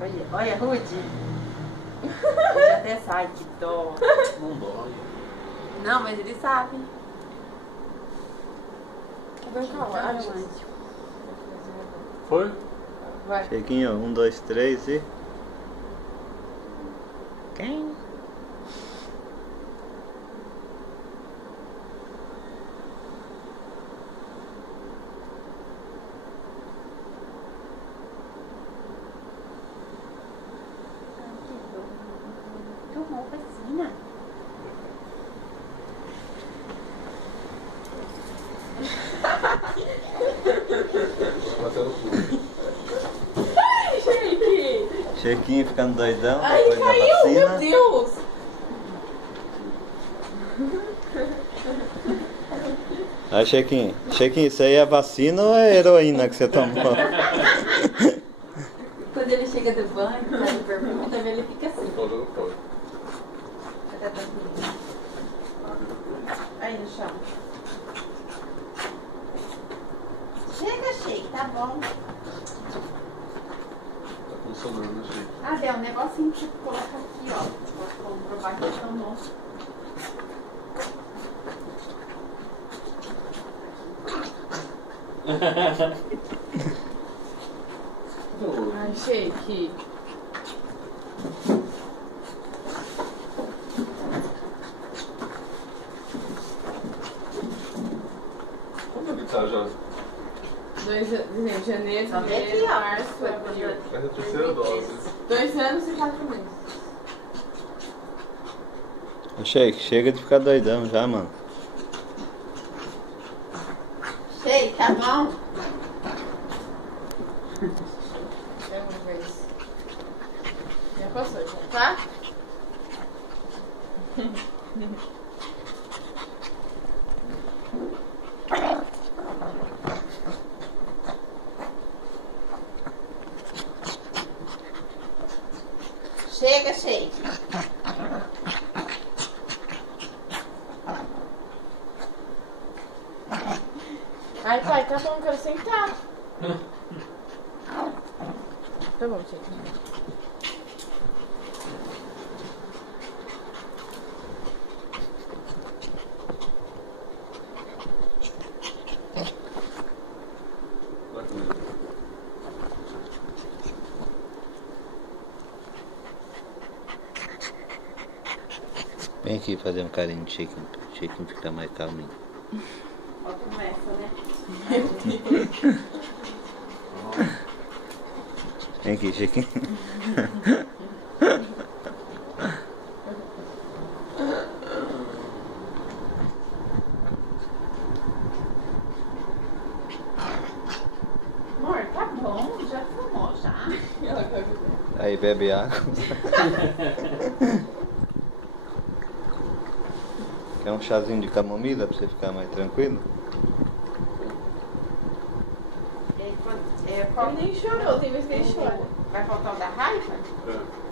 Olha, olha, Rude. Ele até sai, que dó. Não dói. Não, mas ele sabe. Foi? Vai. Cheguinho, 1, 2, 3 e... Quem? Tomou vacina. Batendo tudo. Ai, gente! Chequinho ficando doidão Ai, depois da caiu! vacina. Meu Deus! Aí, Chequinho, isso aí é vacina ou é heroína que você tomou? Quando ele chega do banho, tá no perfume, também ele fica assim. Tô jogando fora. Tá tranquilo. Aí no chão. Chega, Sheik, tá bom. Tá funcionando, achei. Ah, Del, um negocinho que você coloca aqui, ó. Vou provar que eles estão bons. Ai, Sheik. Como ele tá já? Janeiro, Só vê aqui, fevereiro, ó. março, abril. É a terceira dose. 2 anos e 4 meses. Ô, Sheik, chega de ficar doidão já, mano. Sheik, tá bom? É uma vez. Já passou, já, tá? Chega, Sheik. Ai, pai, tá bom, quero sentar. Tá bom, Sheik. Vai comigo. Vem aqui fazer um carinho de Chequinho. Chequinho ficar mais calminho. Ó, começa, né? Vem aqui, Chequinho. Amor, tá bom, já fumou, já. Aí, bebe água. Quer um chazinho de camomila pra você ficar mais tranquilo? Qual Ele nem chorou, tem vezes que ele chora. vai faltar o da raiva? É.